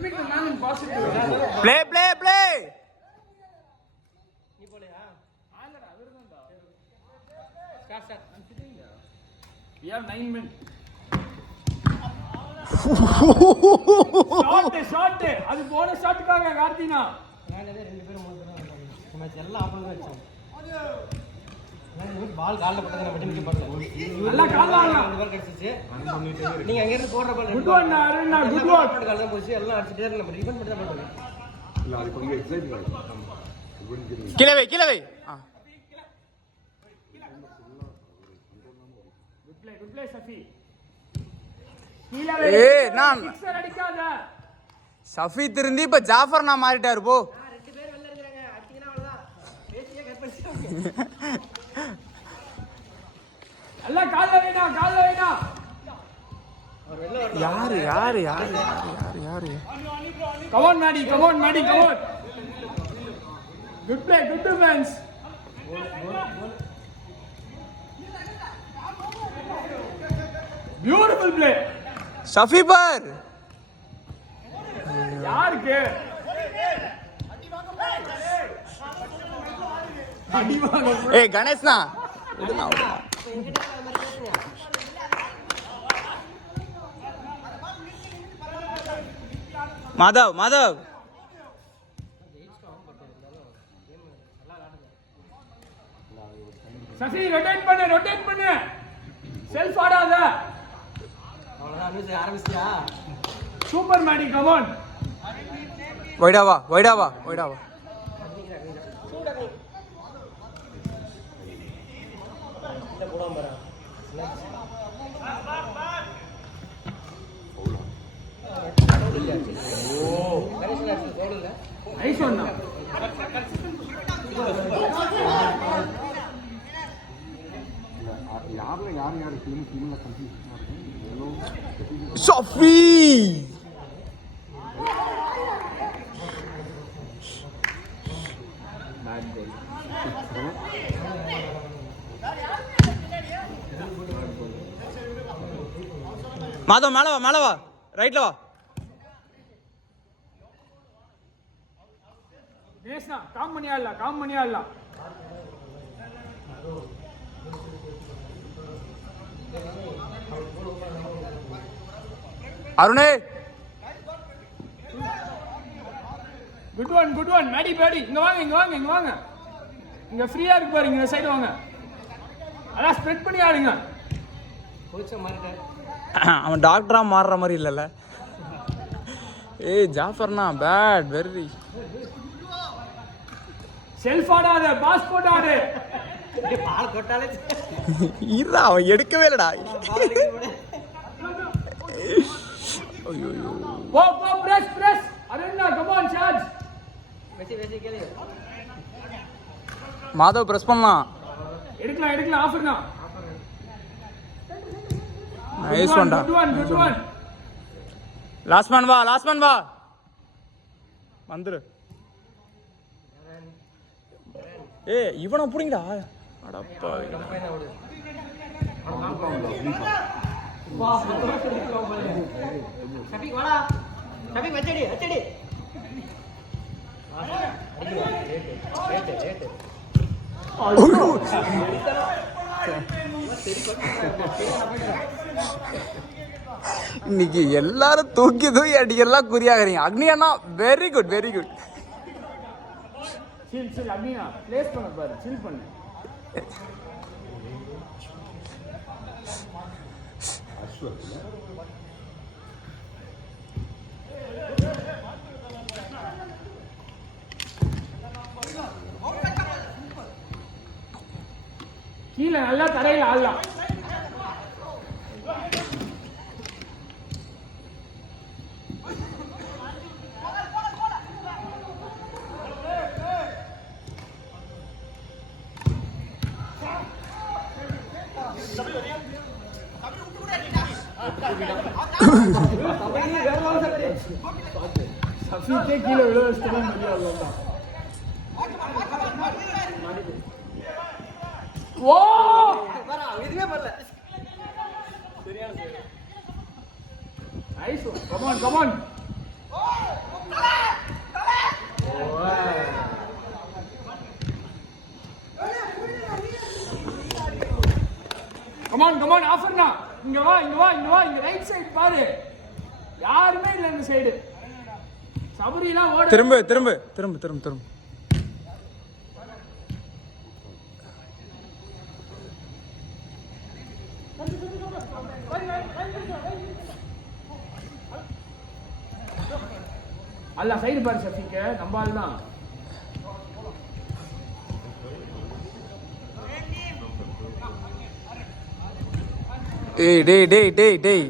admit the man in positive. Play. நீ போலையா? ஆலடா அவர்தான்டா. Start. We have 9 men. Shot அது போன ஷாட்டுக்காக கார்த்தினா. நாங்களே ரெண்டு பேரும் மூணு பேரும் வந்தாங்க. மேட்ச் எல்லாம் ஆப்பன் தான் வெச்சோம். பால் கால்ல பட்டதன பட்டி நிக்க பாக்கல. நல்லா கால்ல ரெண்டு பால் கடிச்சிச்சு. நீங்க அங்க இருந்து போடுற ball good one Aruna good one கால்ல தான் போச்சு எல்லாம் அடிச்சிட்டே இருக்க நம்ம ரிவன் மட்டும் தான் பண்ணுவோம். இல்ல அது கொஞ்சம் எக்ஸைட் ஆயிடுச்சு. கீழ வை குட் ப்ளே சஃபி. கீழ வை. ஏய் நான் சிக்ஸர் அடிக்காத. சஃபி திருந்தி இப்ப ஜாஃபர் நான் மாறிட்டாரு போ. ரெண்டு பேர் வெளில இருக்காங்க. அடிச்சீனா அவ்வளவுதான். பேசியே கட் பண்ணிட்டாங்க. அல்ல கால்ல வைனா. யாரு Come on Maddie. Good play, good defense. Beautiful play. Safi per யாருக்கு ஏய் கணேஷ்னா மாதவ் சசி ரொட்டேட் பண்ணு செல்ஃப் ஆடாத அவ்வளவுதான் அனுசு ஆரம்பிச்சியா சூப்பர் மேடி கம் ஆன் வைடா வா இந்த போடாம பாரு நைஸ் ஒன் யார் டீம்ல கன்ஃபியூஷனா இருக்கு சஃபி மாதவ் மேல வா ரைட்ல வா நேஸ்னா காம் பண்ணியா அருணே குட் ஒன் மேடி இங்க வாங்க இங்க ஃப்ரீயா இருக்கு பாருங்க இந்த சைடு வாங்க அதான் ஸ்ப்ரெட் பண்ணி ஆடுங்க கோச்ச மாறிட்டார் அவன் டாக்டரா மாறுற மாதிரி இல்லல ஏய் ஜாஃபர்னா பேட் வெரி செல்ஃப் ஆடாத பாஸ் போட் ஆடு பால் கொட்டாலே இருடா அவன் எடுக்கவே இல்லடா ஐயோ போ press Aruna come on charge வெசி கேளு மாதவ் பிரஸ் பண்ணலாம் எடுக்கலாம் ஆஃபர்னா நைஸ் ஒன்டா குட் ஒன் லாஸ்ட் மேன் வா வந்துரு ஏய் இவனை புடிங்கடா அடப்பா சபி வாடா சபி அச்சடி இன்னைக்கு எல்லாரும் தூக்கி அடிக்கலாம் குறியாகிறீங்க அக்னி அண்ணா வெரி குட் சில் அக்னியா ப்ளேஸ் பண்ண பாரு சில் பண்ணு கீழே நல்லா தரையில் ஆடலாம் சஃபீக்கே கீழே விழ வச்சுட்டு முடியாது ஓ இதுவே வரல சரியான நைஸ் கம் ஆன் கமான் ஆஃபர்னா இங்க வா இங்க வா இங்க வா இங்க ரைட் சைடு பாரு யாருமே இல்ல இந்த சைடு சபரிலாம் ஓட திரும்ப திரும்ப திரும்ப திரும்ப திரும்ப அல்ல சைடு பாரு ஷஃபீக் நம்ம ஆள் தான் டேய் டேய் டேய் டேய் டேய்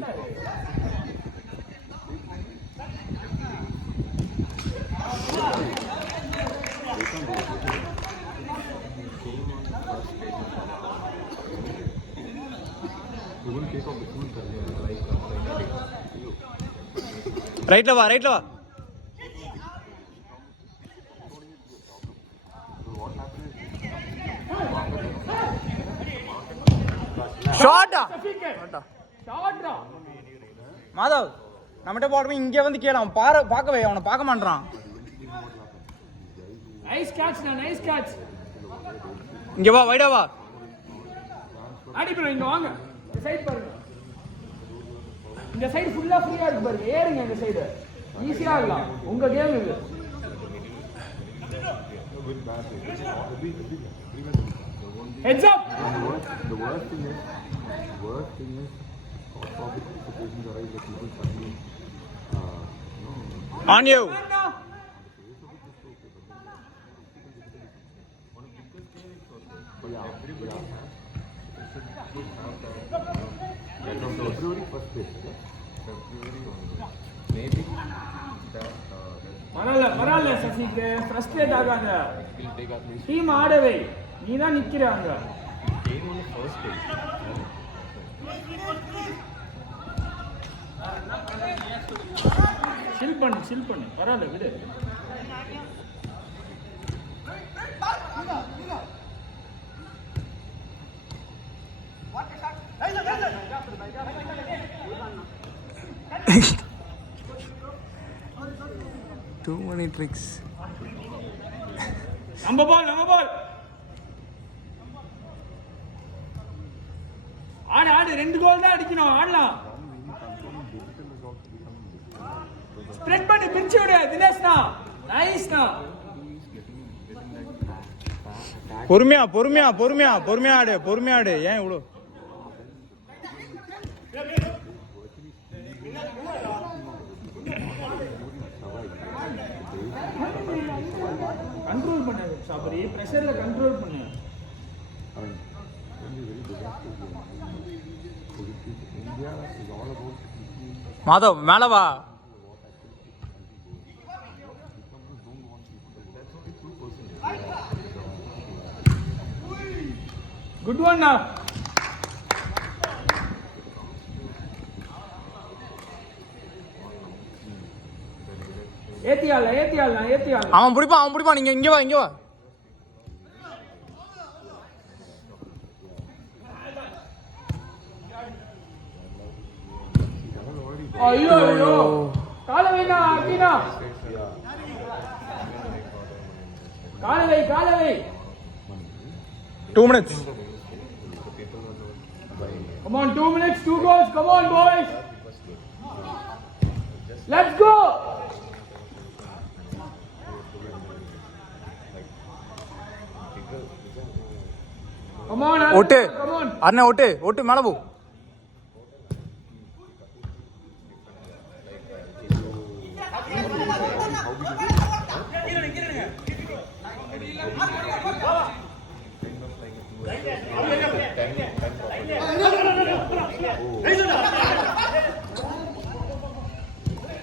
ரைட்ல வா ரைட்ல வா ஷாட்டா ஷாட்ரா மாதவ் நம்மகிட்ட போடுறோம் இங்க வந்து கேளு அவன் பார்க்கவே அவனை பார்க்க மாட்டான் நைஸ் கேட்ச் இங்க வா வைடா வா அடி ப்ரோ இங்க வாங்க இந்த சைடு பாருங்க இந்த சைடு ஃபுல்லா ஃப்ரீயா இருக்கு பாருங்க ஏறுங்க இந்த சைடு ஈஸியா ஆகலாம் உங்க கேம் இது heads up The worst thing is COVID situations arise that people suddenly on you February first day maybe பரவாயில்ல சசிக் ஃப்ரஸ்ட்ரேட் ஆகாத டீம் ஆடவே நீ தான் நிக்கிறாங்க சில் பண்ணு பரவாயில்ல விடு too many tricks நம்ம பால் ஆடு 2 கோல் தான் அடிக்கணும் ஆடலாம் ஸ்ப்ரெட் பண்ணி பிரிச்சு விடு தினேஷ்னா நைஸ்னா பொறுமையா ஆடு ஏன் இவ்வளோ கண்ட்ரோல் பண்ணு சாபரி பிரஷர்ல கண்ட்ரோல் பண்ணு மாதவ் மேல வா குட் ஒன் now ஏத்தியால அவன் பிடிப்பான் நீங்க இங்க வா ஐயோ கால வைனா அகினா கால வை 2 minutes come on 2 minutes 2 goals come on boys let's go come on ஓட்டு come on அண்ணே ஓட்டு மேல போ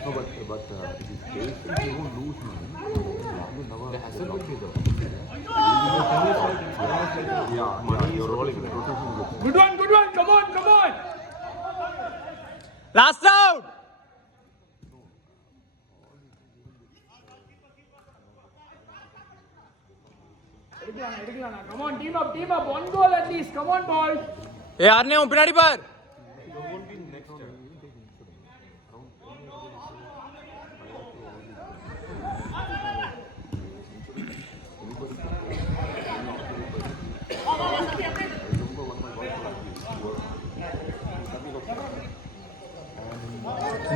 no but they won't lose man they hasn't been there yeah you're rolling good one come on last out எடுக்கலாம் come on team up one goal at least come on boys ஏய் அண்ணே உன் பின்னாடி பார்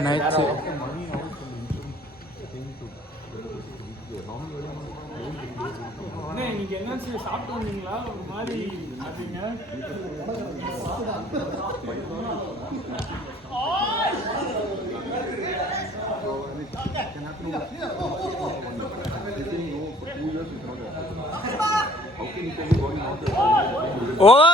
Nice. money out from the insurance thing to normally அண்ணே நீங்க என்ன சாப்பிட்டு வந்தீங்களா ஒரு மாதிரி பாத்தீங்க Oh!